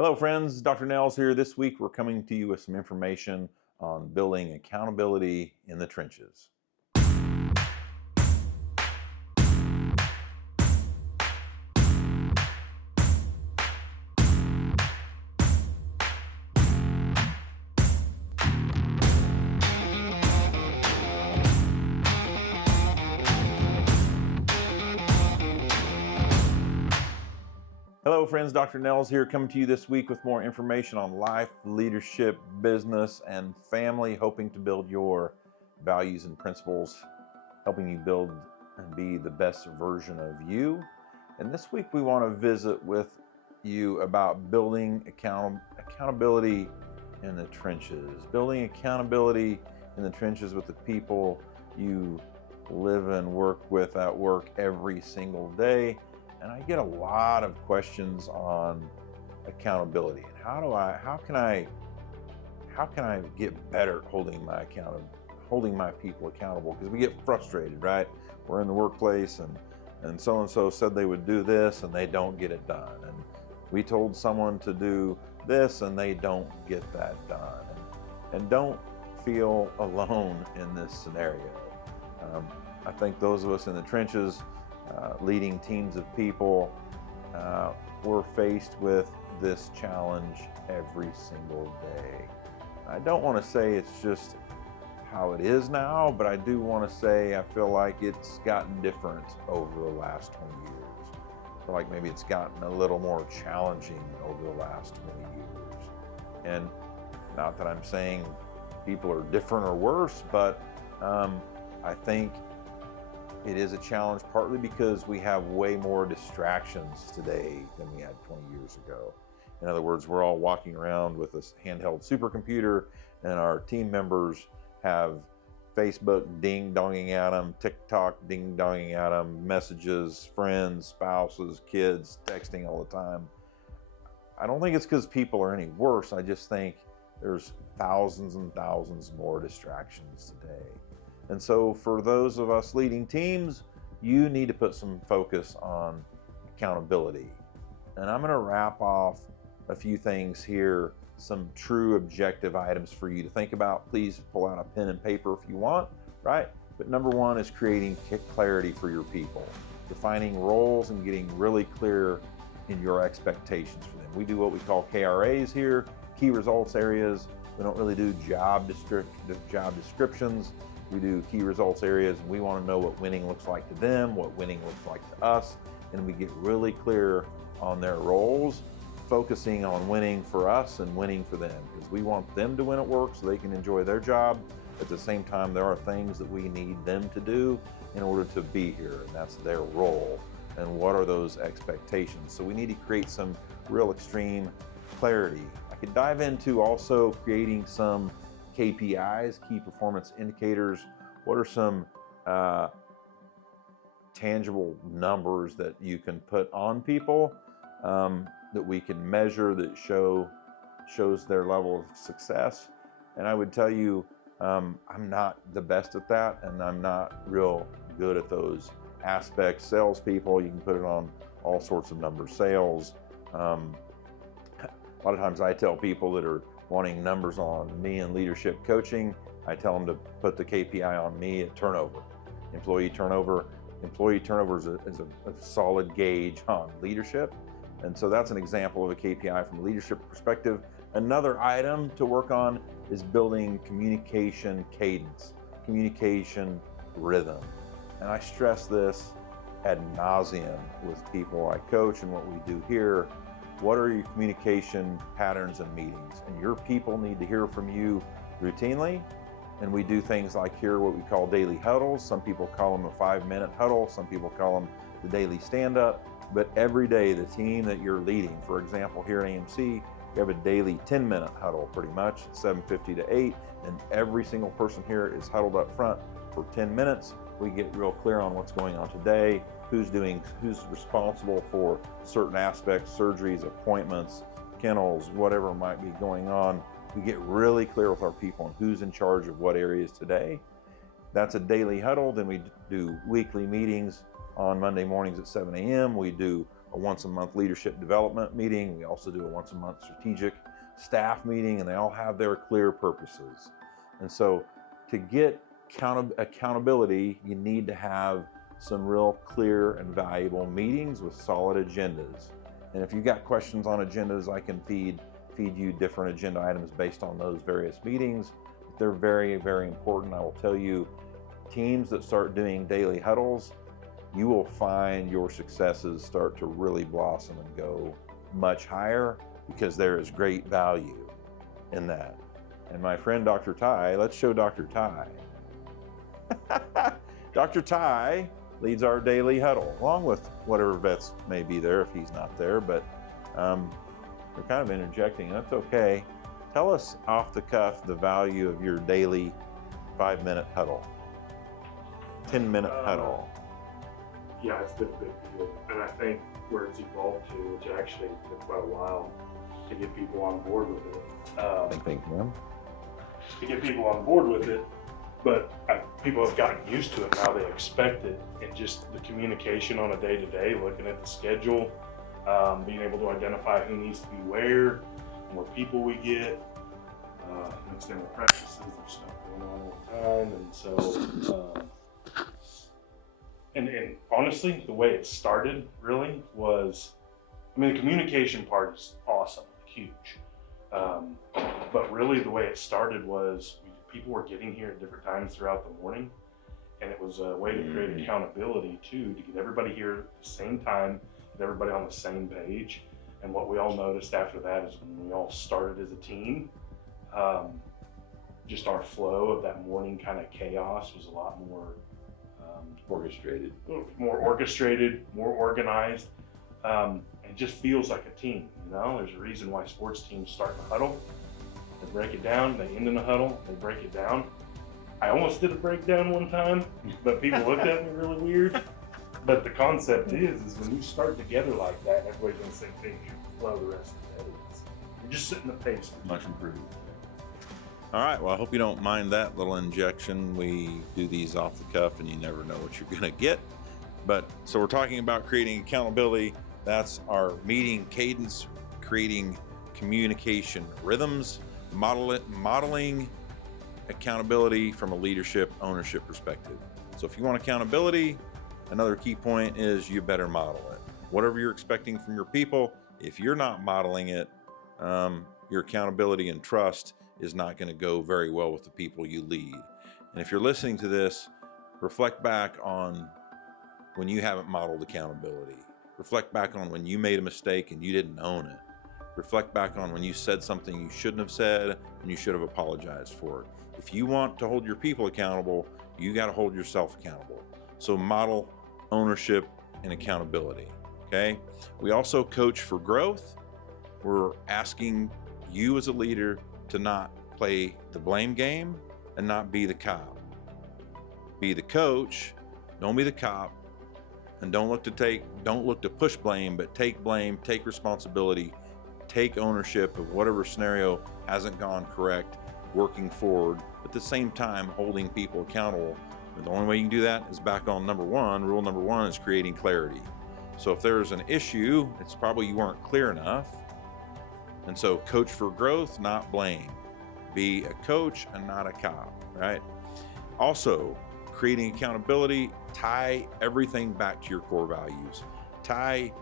Hello, friends. Dr. Nels here. This week, we're coming to you with some information on building accountability in the trenches. Hello, friends. Dr. Nels here, coming to you this week with more information on life, leadership, business, and family, hoping to build your values and principles, helping you build and be the best version of you. And this week, we want to visit with you about building accountability in the trenches, building accountability in the trenches with the people you live and work with at work every single day. And I get a lot of questions on accountability and how can I get better at holding my people accountable, because we get frustrated, right? We're in the workplace and so said they would do this and they don't get it done, and we told someone to do this and they don't get that done, and don't feel alone in this scenario. I think those of us in the trenches, leading teams of people, we're faced with this challenge every single day. I don't want to say it's just how it is now, but I do want to say I feel like it's gotten different over the last 20 years. I feel like maybe it's gotten a little more challenging over the last 20 years. And not that I'm saying people are different or worse, but I think it is a challenge partly because we have way more distractions today than we had 20 years ago. In other words, we're all walking around with this handheld supercomputer, and our team members have Facebook ding-donging at them, TikTok ding-donging at them, messages, friends, spouses, kids texting all the time. I don't think it's because people are any worse. I just think there's thousands and thousands more distractions today. And so for those of us leading teams, you need to put some focus on accountability. And I'm going to wrap off a few things here, some true objective items for you to think about. Please pull out a pen and paper if you want, right? But number one is creating clarity for your people, defining roles and getting really clear in your expectations for them. We do what we call KRAs here, key results areas. We don't really do job descriptions. We do key results areas, and we want to know what winning looks like to them, what winning looks like to us, and we get really clear on their roles, focusing on winning for us and winning for them, because we want them to win at work so they can enjoy their job. At the same time, there are things that we need them to do in order to be here, and that's their role. And what are those expectations? So we need to create some real extreme clarity. I could dive into also creating some KPIs, key performance indicators. What are some tangible numbers that you can put on people that we can measure, that shows their level of success? And I would tell you, I'm not the best at that, and I'm not real good at those aspects. Salespeople, you can put it on all sorts of numbers. Sales, a lot of times I tell people that are wanting numbers on me in leadership coaching, I tell them to put the KPI on me at turnover. Employee turnover is a solid gauge on leadership. And so that's an example of a KPI from a leadership perspective. Another item to work on is building communication cadence, communication rhythm. And I stress this ad nauseum with people I coach and what we do here. What are your communication patterns and meetings? And your people need to hear from you routinely. And we do things like here, what we call daily huddles. Some people call them a 5-minute huddle. Some people call them the daily stand-up. But every day, the team that you're leading, for example, here at AMC, we have a daily 10-minute huddle pretty much, 7:50 to 8. And every single person here is huddled up front for 10 minutes. We get real clear on what's going on today, who's responsible for certain aspects, surgeries, appointments, kennels, whatever might be going on. We get really clear with our people on who's in charge of what areas today. That's a daily huddle. Then we do weekly meetings on Monday mornings at 7 a.m. We do a once-a-month leadership development meeting. We also do a once-a-month strategic staff meeting, and they all have their clear purposes. And so to get accountability, you need to have some real clear and valuable meetings with solid agendas. And if you've got questions on agendas, I can feed you different agenda items based on those various meetings. They're very, very important. I will tell you, teams that start doing daily huddles, you will find your successes start to really blossom and go much higher, because there is great value in that. And my friend Dr. Ty, let's show Dr. Ty. Dr. Ty leads our daily huddle, along with whatever vets may be there if he's not there, but we're kind of interjecting. That's okay. Tell us off the cuff the value of your daily 5-minute huddle, 10-minute huddle. Yeah, it's been a big deal. And I think where it's evolved to, which actually took quite a while to get people on board with it. Think, man. To get people on board with it, but people have gotten used to it now. They expect it, and just the communication on a day-to-day, looking at the schedule, being able to identify who needs to be where, more people we get, mixed in with practices, there's stuff going on all the time, and so, and honestly, the way it started really was, I mean, the communication part is awesome, huge, but really the way it started was people were getting here at different times throughout the morning, and it was a way to create accountability too, to get everybody here at the same time, get everybody on the same page. And what we all noticed after that is when we all started as a team, just our flow of that morning kind of chaos was a lot more Orchestrated. more orchestrated, more organized, and just feels like a team. You know, there's a reason why sports teams start in a huddle. They break it down, they end in a huddle, they break it down. I almost did a breakdown one time, but people looked at me really weird. But the concept is when you start together like that, everybody's on the same page, you flow the rest of the day. You're just setting the pace. Much improved. All right, well, I hope you don't mind that little injection. We do these off the cuff, and you never know what you're gonna get. But so we're talking about creating accountability. That's our meeting cadence, creating communication rhythms, modeling accountability from a leadership ownership perspective. So if you want accountability, another key point is you better model it. Whatever you're expecting from your people, if you're not modeling it, your accountability and trust is not going to go very well with the people you lead. And if you're listening to this, reflect back on when you haven't modeled accountability. Reflect back on when you made a mistake and you didn't own it. Reflect back on when you said something you shouldn't have said and you should have apologized for it. If you want to hold your people accountable, you got to hold yourself accountable. So model ownership and accountability, okay? We also coach for growth. We're asking you as a leader to not play the blame game and not be the cop. Be the coach, don't be the cop, and don't look to push blame, but take blame, take responsibility, take ownership of whatever scenario hasn't gone correct, working forward, but at the same time holding people accountable. And the only way you can do that is back on rule number one is creating clarity. So if there's an issue, it's probably you weren't clear enough. And so coach for growth, not blame. Be a coach and not a cop, right? Also, creating accountability, tie everything back to your core values. Tie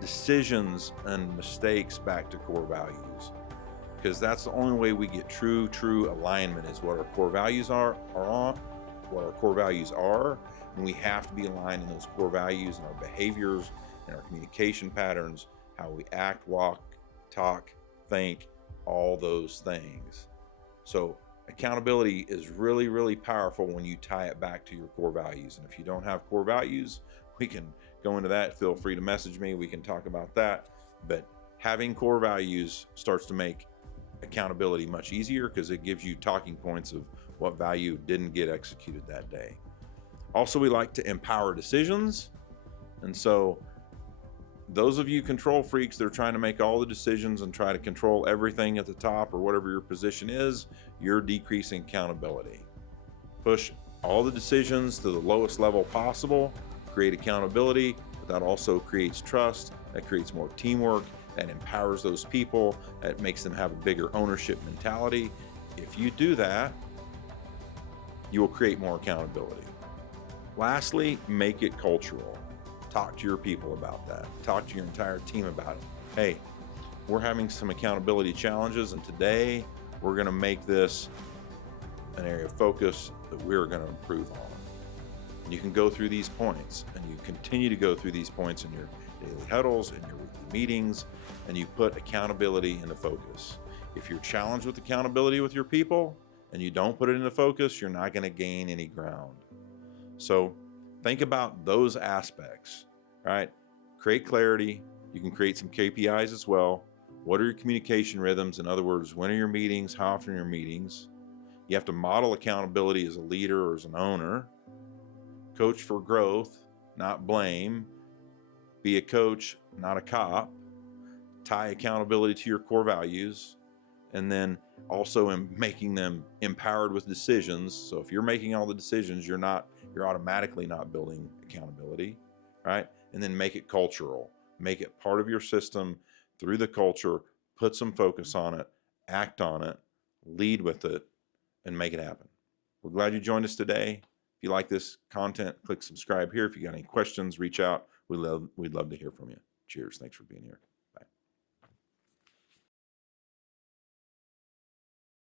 decisions and mistakes back to core values, because that's the only way we get true alignment is what our core values are, and we have to be aligned in those core values and our behaviors and our communication patterns, how we act, walk, talk, think, all those things. So accountability is really, really powerful when you tie it back to your core values. And if you don't have core values, we can go into that. Feel free to message me. We can talk about that. But having core values starts to make accountability much easier, because it gives you talking points of what value didn't get executed that day. Also, we like to empower decisions. And so those of you control freaks that are trying to make all the decisions and try to control everything at the top or whatever your position is, you're decreasing accountability. Push all the decisions to the lowest level possible, create accountability, but That also creates trust, that creates more teamwork, that empowers those people, that makes them have a bigger ownership mentality. If you do that, you will create more accountability. Lastly, make it cultural. Talk to your people about that. Talk to your entire team about it. Hey, we're having some accountability challenges, and today we're going to make this an area of focus that we're going to improve on. And you can go through these points, and you continue to go through these points in your daily huddles, in your weekly meetings, and you put accountability into focus. If you're challenged with accountability with your people and you don't put it into focus, you're not going to gain any ground. So think about those aspects, right? Create clarity. You can create some KPIs as well. What are your communication rhythms? In other words, when are your meetings? How often are your meetings? You have to model accountability as a leader or as an owner. Coach for growth, not blame. Be a coach, not a cop. Tie accountability to your core values. And then also in making them empowered with decisions. So if you're making all the decisions, you're automatically not building accountability, right? And then make it cultural. Make it part of your system through the culture. Put some focus on it. Act on it. Lead with it. And make it happen. We're glad you joined us today. If you like this content, click subscribe here. If you got any questions, reach out. We'd love to hear from you. Cheers. Thanks for being here.